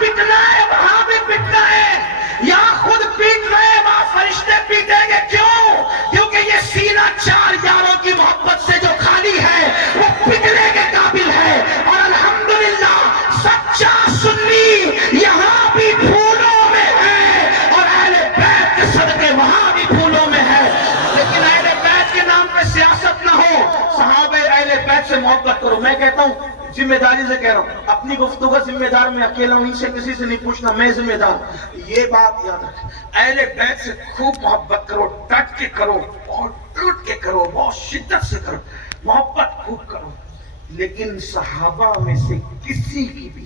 پیٹنا ہے وہاں بھی پیٹنا ہے، یہاں خود پیٹ رہے وہاں فرشتے پیٹیں گے. کیوں؟ کیونکہ یہ سینہ چار یاروں کی محبت سے جو خالی ہے وہ پٹنے کے قابل ہے. اور الحمدللہ سچا سنی یہاں بھی پھولوں میں ہے اور اہل بیت کے صدقے وہاں بھی پھولوں میں ہے. لیکن اہل بیت کے نام پہ سیاست نہ ہو، صحابہ اہل بیت سے محبت کرو. میں کہتا ہوں ذمہ داری سے کہہ رہا ہوں، اپنی گفتگو کا ذمہ دار میں اکیلا ہوں، ان سے کسی سے نہیں پوچھنا، میں ذمہ دار. یہ بات یاد رکھ، اہل بیت سے خوب محبت کرو، ڈٹ کے کرو، بہت ٹوٹ کے کرو، بہت شدت سے کرو، محبت خوب کرو. لیکن صحابہ میں سے کسی کی بھی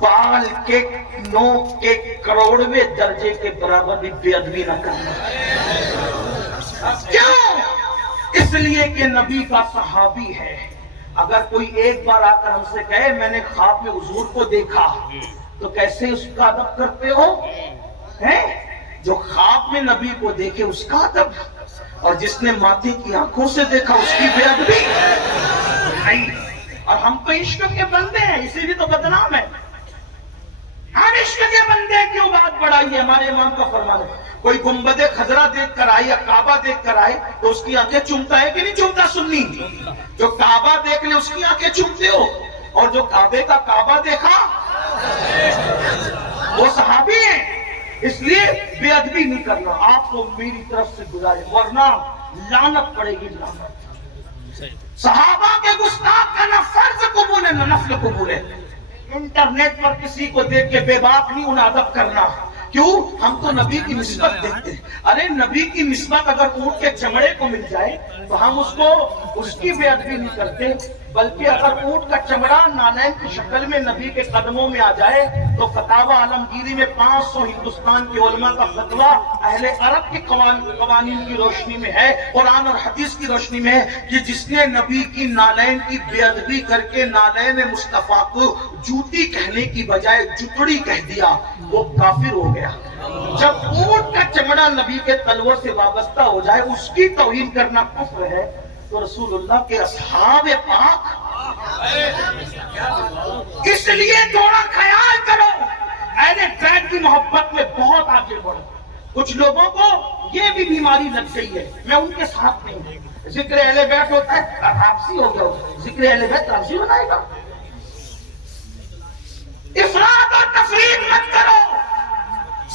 بال کے نوک کے کروڑویں درجے کے برابر بھی بے ادبی نہ کرنا. کیوں؟ اس لیے کہ نبی کا صحابی ہے. اگر کوئی ایک بار آ کر ہم سے کہے میں نے خواب میں حضور کو دیکھا، تو کیسے اس کا ادب کرتے ہو؟ جو خواب میں نبی کو دیکھے اس کا ادب، اور جس نے ماتھے کی آنکھوں سے دیکھا اس کی بے ادبی. اور ہم تو عشق کے بندے ہیں، اسی لیے تو بدنام ہے. ہم عشق کے بندے کیوں بات بڑھائی ہے؟ ہمارے امام کا فرمان ہے، کوئی گنبد خضرا دیکھ کر آئے یا کعبہ دیکھ کر آئے تو اس کی آنکھیں چومتا ہے کہ نہیں چومتا؟ سنی جو کعبہ دیکھ لے اس کی آنکھیں چومتے ہو، اور جو کعبے کا کعبہ دیکھا وہ صحابی ہے. اس لیے بے ادبی نہیں کرنا. آپ کو میری طرف سے گزارش، ورنہ لعنت پڑے گی. لعنت. صحابہ کے گستاخ کا نہ فرض قبول ہے نہ نفل قبول ہے. انٹرنیٹ پر کسی کو دیکھ کے بے باک نہیں انہیں ادب کرنا. کیوں؟ ہم تو نبی کی نسبت دیکھتے ہیں. ارے نبی کی نسبت اگر اونٹ کے چمڑے کو مل جائے تو ہم اس کی بے ادبی نہیں کرتے، بلکہ اگر اونٹ کا چمڑا نالین کی شکل میں نبی کے قدموں میں آ جائے تو فتاوی عالمگیری میں 500 ہندوستان کے علماء کا فتویٰ اہل عرب کے قوانین کی روشنی میں ہے، قرآن اور حدیث کی روشنی میں ہے کہ جس نے نبی کی نالین کی بے ادبی کر کے نالین مصطفیٰ کو جوتی کہنے کی بجائے جتڑی کہہ دیا وہ کافر ہو گیا. جب اونٹ کا چمڑا نبی کے تلووں سے وابستہ ہو جائے اس کی توہین کرنا کفر ہے. تو رسول اللہ کے اصحاب پاک، اس لیے تھوڑا خیال کرو، اہل بیت کی محبت میں بہت آگے بڑھو. کچھ لوگوں کو یہ بھی بیماری لگ گئی ہے، میں ان کے ساتھ نہیں ہوں. ذکر اہل بیت ہوتا ہے رابطی ہو گیا، ذکر اہل بیت رابطی بنائے گا. افراط اور تفریط مت کرو.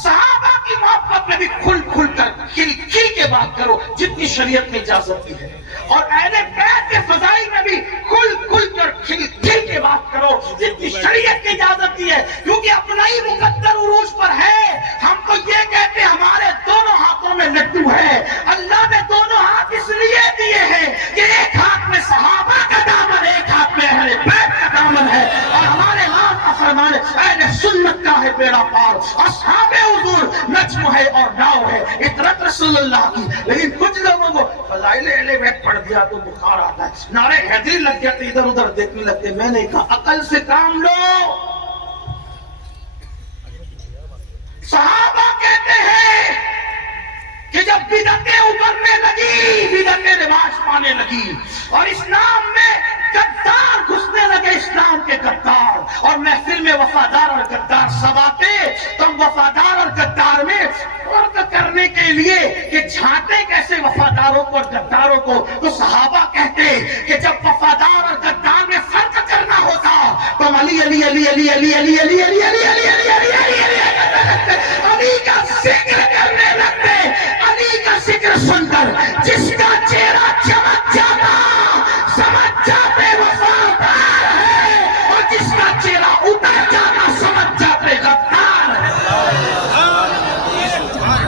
صحابہ کی محبت میں بھی کھل کھل کر کھل کھل کے بات کرو جتنی شریعت میں اجازت دی ہے، اور اہل بیت کے فضائل میں بھی کھل کھل کر کھل کھل کے بات کرو جتنی شریعت کی اجازت دی ہے. کیونکہ اپنا ہی مقدر عروج پر ہے. ہم تو یہ کہتے ہیں ہمارے دونوں ہاتھوں میں لڈو ہے. اللہ نے دونوں ہاتھ اس لیے دیے ہیں کہ ایک ہاتھ میں صحابہ کا دامن، ایک ہاتھ میں اہل بیت کا دامن ہے. اور ہمارے ہاتھ کا فرمان اہل سنت کا ہے بیڑا پار، اصحاب حضور نجم ہے اور ناؤ ہے، اطرت رسول اللہ کی. لیکن کچھ لوگوں کو فضائل اہل بیت پڑھ دیا تو بخار آتا ہے، نعرے حیدری لگ گیا تو ادھر ادھر دیکھنے لگتے. میں نے کہا عقل سے کام لو. صحابہ کہتے ہیں کہ جب بدعتیں ابھرنے لگی، بدعتیں رواج پانے لگی اور اسلام میں غدار گھسنے لگے، اسلام کے غدار، اور محفل میں وفادار اور غدار سب آتے، تو ہم وفادار اور غدار میں فرق کرنے کے لیے کہ چھانٹے کیسے وفاداروں کو اور غداروں کو، تو صحابہ کہتے کہ جب وفادار اور غدار میں فرق کرنا ہوتا تو ہم علی علی علی علی علی علی علی علی علی علی علی علی علی علی علی کا ذکر کرنے لگتے. علی کا ذکر سن کر جس کا چہرہ چمک جاتا سمجھ جاتے وفادار ہے، اور جس کا چہرہ اتر جاتا سمجھ جاتے غدار ہے.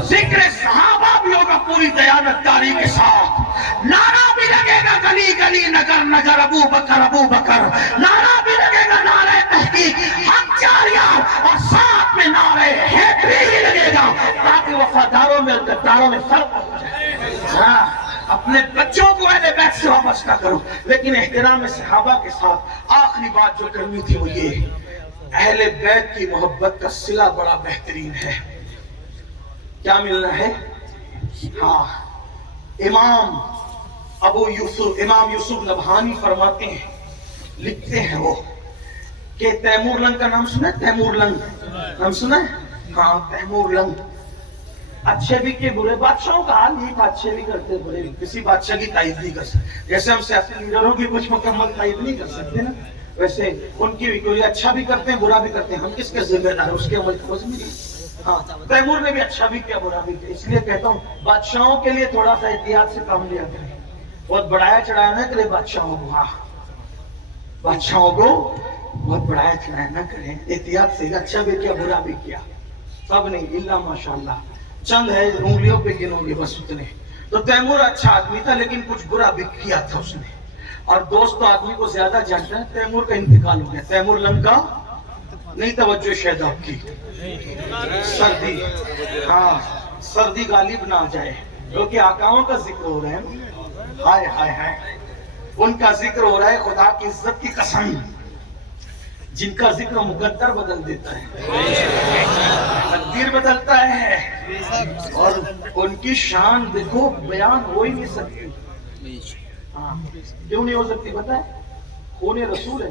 ذکر صحابہ بھی ہوگا پوری دیانتداری کے ساتھ. نعرہ بھی لگے گا گلی گلی نگر نگر ابو بکر. نعرہ بھی لگے گا نعرہ تحقیق حق جاریہ، اور ساتھ میں نعرہ حیدری بھی لگے گا تاکہ وفاداروں میں اور غداروں میں فرق ہو جائے. اپنے بچوں کو اہل بیت سے وابستہ کرو، لیکن احترام صحابہ کے ساتھ آخری بات جو کرنی تھی وہ یہ، اہل بیت کی محبت کا صلہ بڑا بہترین ہے. کیا ملنا ہے؟ ہاں، امام یوسف نبہانی فرماتے ہیں، لکھتے ہیں وہ کہ تیمور لنگ کا نام سنا ہے؟ تیمور لنگ نام سنا ہے؟ ہاں تیمور لنگ. اچھے بھی کہ برے بادشاہوں کا حال نہیں تھا, اچھے بھی کرتے برے, کسی بادشاہ کی تائید نہیں کر سکتے. جیسے ہم سیاسی لیڈروں کی کچھ مکمل تائید نہیں کر سکتے نا, ویسے ان کی بھی کوئی اچھا بھی کرتے ہیں برا بھی کرتے ہیں, ہم کس کے ذمہ دار, اس کے عمل کو نہیں. ہاں تیمور نے بھی اچھا بھی کیا برا بھی کیا. اس لیے کہتا ہوں بادشاہوں کے لیے تھوڑا سا احتیاط سے کام لیا کریں. بہت بڑھایا چڑھایا نہ کرے بادشاہوں کو, ہاں بادشاہوں کو بہت بڑھایا چڑھایا نہ کریں, احتیاط سے. اچھا بھی کیا برا بھی کیا, سب نہیں الا ماشاءاللہ, چند ہے انگلیوں پہ گنو گے بس اتنے. تو تیمور اچھا آدمی تھا لیکن کچھ برا بھی کیا تھا اس نے. اور دوست تو آدمی کو زیادہ جانتا ہے. تیمور کا انتقال ہو گیا. تیمور لنگ کا نہیں, توجہ شاید آپ کی سردی, ہاں سردی غالب نہ آ جائے, کیونکہ آقاؤں کا ذکر ہو رہا ہے. ہائے ہائے ہائے, ان کا ذکر ہو رہا ہے. خدا کی عزت کی قسم, جن کا ذکر مقدر بدل دیتا ہے, تقدیر بدلتا ہے, اور ان کی شان دیکھو بیان ہو ہی نہیں سکتی. ہاں کیوں نہیں ہو سکتی پتہ ہے؟ خون رسول ہے,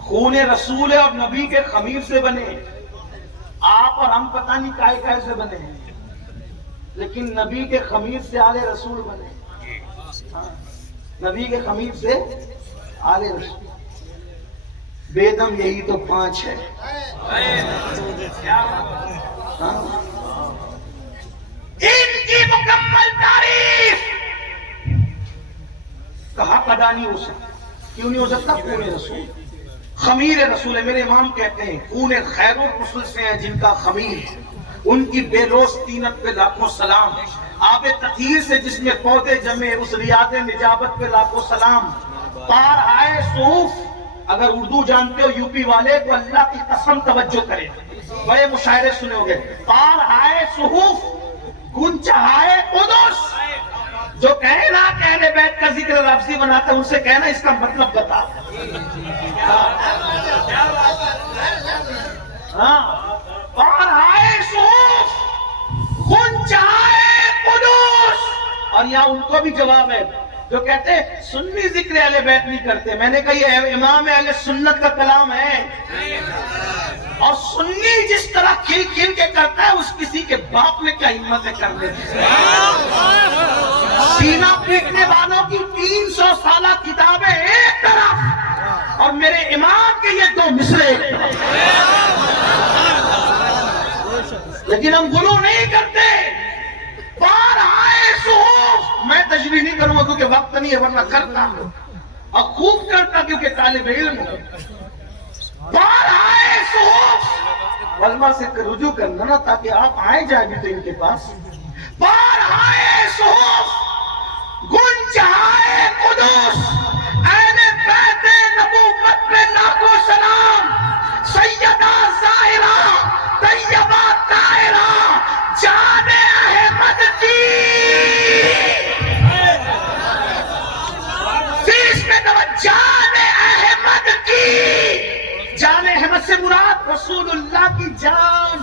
خون رسول ہے, اور نبی کے خمیر سے بنے. آپ اور ہم پتہ نہیں کائے کائے سے بنے ہیں, لیکن نبی کے خمیر سے آل رسول بنے. نبی کے خمیر سے آل رسول. بیدم یہی تو 5 ہے. ان کی مکمل تعریف کہا ادا نہیں ہو سکتا. کیوں نہیں ہو سکتا؟ خون رسول, خمیر رسول ہے. میرے امام کہتے ہیں خون خیر الرسل سے ہیں جن کا خمیر, ان کی بے لوث طینت پہ لاکھوں سلام. آب تطہیر سے جس میں پودے جمے, اس ریاض نجابت پہ لاکھوں سلام. پار آئے صحف, اگر اردو جانتے ہو یو پی والے تو اللہ کی قسم توجہ کریں, بڑے مشاعرے سنے ہوگے. پار آئے صحف گن چہائے قدس. جو کہے نا کہ اہل بیت کا ذکر لفظی بناتا ہے, ان سے کہنا اس کا مطلب بتا. ہاں پار آئے صحف گن چہائے قدس. اور یہاں ان کو بھی جواب ہے جو کہتے ہیں سنی ذکر اہل بیت نہیں کرتے. میں نے کہا یہ امام اہل سنت کا کلام ہے, اور سنی جس طرح کھل کھل کے کرتا ہے اس کسی کے باپ نے کیا ہمت ہے کرنے کی. سینہ پیٹنے والوں کی 300 سالہ کتابیں ایک طرف, اور میرے امام کے یہ 2 مصرے ایک طرف. لیکن ہم غلو نہیں کرتے. پار آئے صحف, میں تشریح نہیں کروں گا کیونکہ وقت نہیں ہے, ورنہ کرتا اور خوب کرتا کیونکہ طالب علم ہوں. پار آئے صحف, علماء سے رجوع کرنا نا تاکہ آپ آئے جائیں بھی تو ان کے پاس. پار آئے صحف گن چہائے قدس, اہل بیت نبوت پہ لاکھوں سلام. سیدہ زائرہ طیبہ طاہرہ جان احمد کی, فیس میں جان احمد کی. جان احمد سے مراد رسول اللہ کی جان.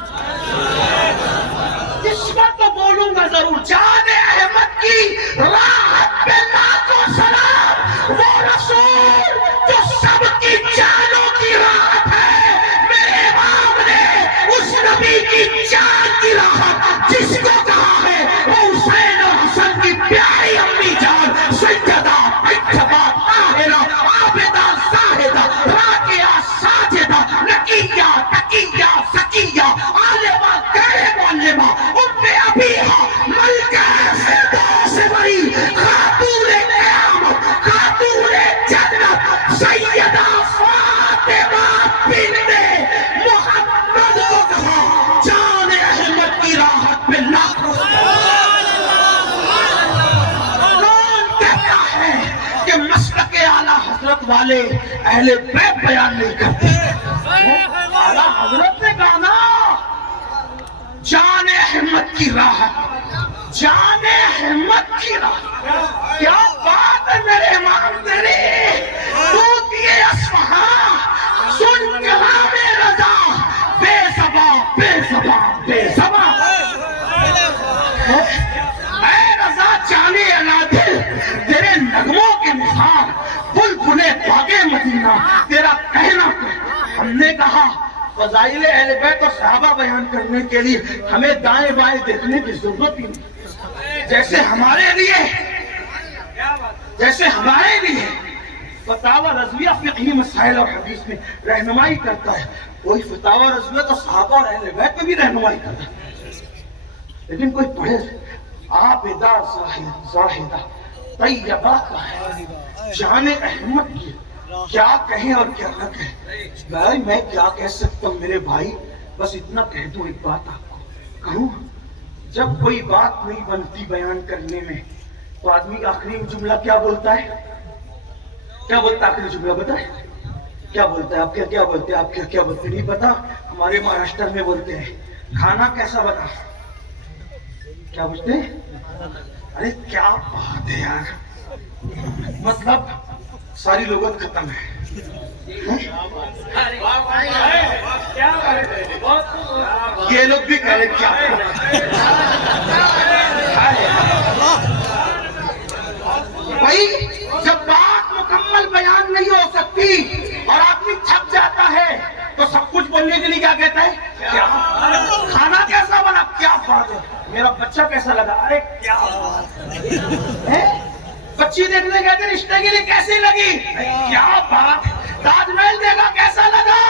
اس وقت تو بولوں گا ضرور. جان احمد کی راحت پہ لاکھوں سلام. وہ رسول جو سب کی جانوں کی راحت ہے, میرے امام نے اس نبی کی جان کی راحت جس کو کہا ہے وہ حسین و حسن کی پیاری امی جان سیدہ طیبہ طاہرہ عابدہ زاہدہ راکعہ ساجدہ نقیہ تقیہ سکیہ عالمہ غیر معلمہ ام ابیہا ملکہ فردوس سے بری خاتون قیامت خاتون جنت سیدہ فاطمہ بنت محمد کو کہا جان احمد کی راحت پہ لاکھوں. کون کہتا ہے کہ مسلک اعلیٰ حضرت والے اہل بیت بیان نہیں کرتے؟ اعلیٰ حضرت نے کہا نا جان احمد کی راحت, جان احمد کی راحت. کیا بات ہے میرے امام تیری. طوطی اصفہاں سن کلام رضا, بے زباں بے زباں بے زباں. اے رضا جانے انادل, تیرے نغموں کے مثال بلبلے باغ مدینہ, تیرا کہا فضائل اہل بیت اور صحابہ بیان کرنے کے لیے ہمیں دائیں بائیں دیکھنے کی ضرورت ہی نہیں. جیسے ہمارے لیے فتاوی رضویہ فقہی مسائل اور حدیث میں رہنمائی کرتا ہے، کوئی فتاوی رضویہ تو صحابہ اور اہل بیت میں بھی رہنمائی کرتا ہے. لیکن کوئی پڑھے عابدہ زاہدہ طیبہ کا ہے، جان احمد کی کیا کہیں اور کیا نہ کہیں. میں کیا کہہ سکتا ہوں میرے بھائی، بس اتنا کہہ دوں. ایک بات آپ کو کہوں، جب کوئی بات نہیں بنتی بیان کرنے میں تو آدمی آخری جملہ کیا بولتا ہے؟ کیا بولتا ہے آخری جملہ؟ بتائیں کیا بولتا ہے؟ آپ کیا بولتے ہیں؟ آپ کیا بولتے نہیں پتا؟ ہمارے مہاراشٹر میں بولتے ہیں کھانا کیسا بنا. کیا بولتے ہیں؟ ارے کیا بات ہے یار، مطلب ساری لغت ختم ہے. یہ لوگ بھی کہہ رہے کیا بھائی. جب بات مکمل بیان نہیں ہو سکتی اور آدمی تھک جاتا ہے تو سب کچھ بولنے کے لیے کیا کہتا ہے؟ کیا کھانا کیسا بنا؟ کیا بات ہے. میرا بچہ کیسا لگا؟ ارے کیا بات ہے. بچی دیکھنے گئے تھے رشتے کے لیے کیسی لگی؟ کیا بات. تاج محل دیکھا کیسا لگا؟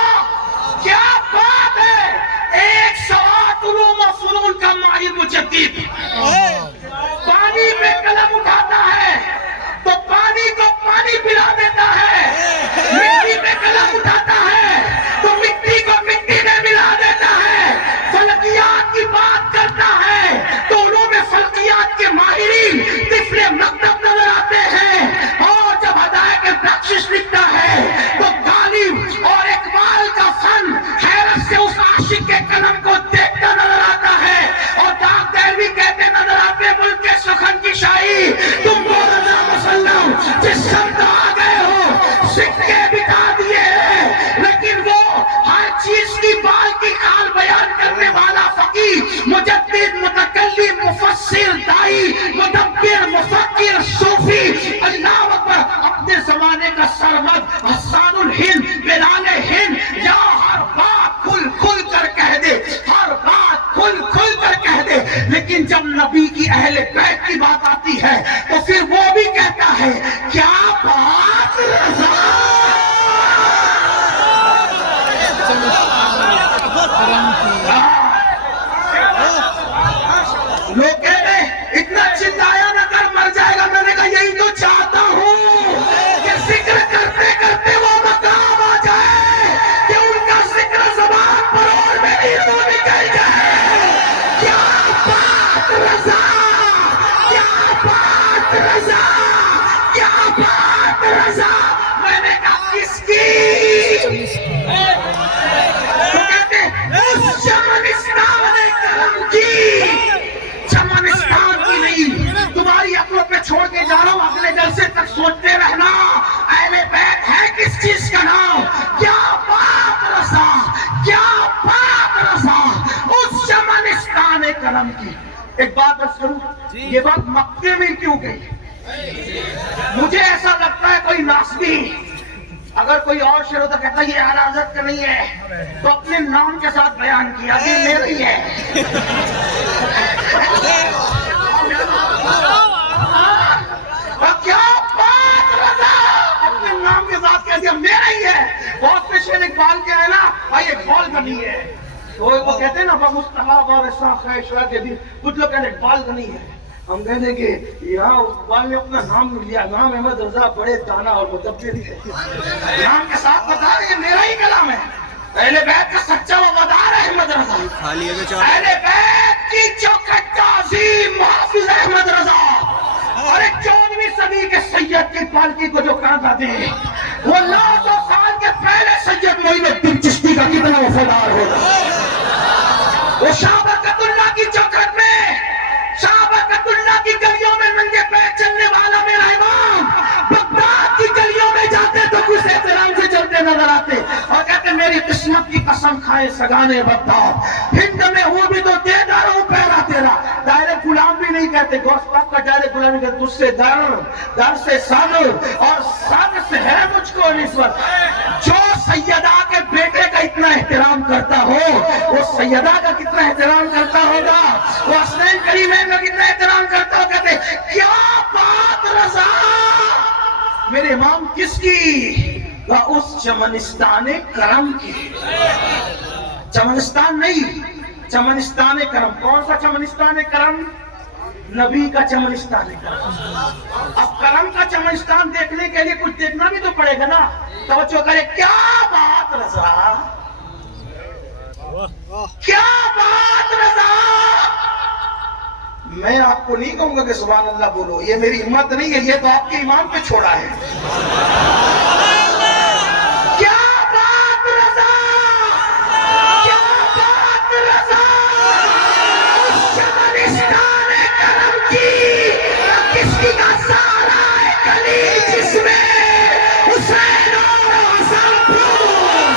کیا بات ہے. ایک سوات علوم و فنون کا ماہر مجدد پانی پہ قلم اٹھاتا ہے تو پانی کو پانی پلا دیتا ہے، مٹی پہ قلم اٹھاتا ہے تو مٹی کو مٹی میں ملا دیتا ہے. فلکیات کی بات کرتا ہے تو علوم فلکیات کے ماہرین طفل مکتب نظر آتے ہیں، اور جب ہدایت بخشش لکھتا ہے تو غالب اور اقبال کا فن حیرت سے اس عاشق کے قلم کو دیکھتا نظر آتا ہے. اور ڈاک دہلوی کہتے نظر آتے ملک کے سخن کی شاہی تم کو رضا مسلم جس سمت آ گئے ہو سکے بٹا دیے ہیں. لیکن وہ ہر چیز کی بال کی کھال بیان کرنے والا فقیہ مجدد متکلم مفسر دائی مدبر مفکر صوفی اللہ اکبر اپنے زمانے کا سرمد حسان الہند بلال ہند یا ہر بات کھل کھل کر کہہ دے، ہر بات کھل کھل کر کہہ دے. لیکن جب نبی کی اہل بیت کی بات آتی ہے تو پھر وہ بھی کہتا ہے کیا بات رضا. لوگ کہتے ہیں اتنا چلایا نہ کر مر جائے گا. میں نے کہا یہی تو چاہتا ہوں کہ ذکر کرتے کرتے وہ مقام آ جائے کہ ان کا ذکر زبان پر اور میری روح نکل جائے. کیا بات رضا، کیا بات رضا، کیا بات رضا. میں نے کہا کس کی؟ تو کہتے اس چمنستان کرم کی. چمنستان کی نہیں، تمہاری عقلوں پہ چھوڑ کے جا رہا ہوں. اگلے جلسے تک سوچتے رہنا اہل بیت ہے کس چیز کا نام. کیا بات رضا، کیا بات رضا اس چمنستان کرم کی. ایک بات بس کروں، یہ بات مکے میں کیوں گئی؟ مجھے ایسا لگتا ہے کوئی ناسبی اگر کوئی اور شعر ہوتا کہتا یہ اعلی حضرت کا نہیں ہے تو اپنے نام کے ساتھ بیان کیا کہ میرا ہی ہے. کیا بات رضا، اپنے نام کے ساتھ کہہ دیا میرا ہی ہے. بہت سے شعر اقبال کے ہیں نا بھائی اقبال کا نہیں ہے، تو وہ کہتے ہیں نا مستحب اور ایسا خیشہ کے بھی کچھ لوگ کہتے ہیں اقبال کا نہیں ہے. ہم کہتے ہیں کہ یہاں اقبال نے اپنا نام لیا، امام احمد رضا بڑے دانا اور مدبر ہے، نام کے ساتھ بتا رہے ہیں میرا ہی کلام ہے. اہل بیت کا سچا وفادار احمد رضا، اہل بیت کی چوکھٹ کا عظیم محافظ احمد رضا. اور 14ویں صدی کے سید کی پالکی کو جو کہا دے وہ 900 سال کے پہلے سید معین الدین چشتی کا کتنا وفادار ہوگا. وہ شاہ برکت اللہ کی چوکھٹ میں، شاہ برکت اللہ کی گلیوں میں ننگے پیر چلنے والا میرا امام بغداد کی گلیوں میں جاتے تو کچھ احترام سے چلتے نظر آتے اور کہتے میری قسمت کی قسم کھائے سگانے بغداد، ہند میں ہوں بھی تو دے دار ہوں پیرا تیرا. ڈائریکٹ غلام بھی نہیں کہتے، غوث پاک کا ڈائریکٹ غلام نہیں کہتے، تجھ سے در سے سن اور سن سے ہے مجھ کو نسبت. جو سیدہ کے بیٹے کا اتنا احترام کرتا ہو وہ سیدہ کا کتنا احترام کرتا ہوگا, وہ حسنین کریمین کا کتنا احترام کرتا ہوگا. کہتے کیا بات رضا, میرے امام کس کی؟ اس چمنستان کرم کی. چمنستان نہیں, چمنستان کرم. کون سا چمنستان کرم؟ نبی کا چمنستان کرم. اب کرم کا چمنستان دیکھنے کے لیے کچھ دیکھنا بھی تو پڑے گا نا. توجہ کرے, کیا بات رضا, کیا بات رضا. میں آپ کو نہیں کہوں گا کہ سبحان اللہ بولو, یہ میری ہمت نہیں ہے, یہ تو آپ کے امام پہ چھوڑا ہے. کیا بات رضا, کیا بات رضا. چمنستان کرم کی کس کی کا سارا ہے گلی جس میں حسین اور حسن پھول.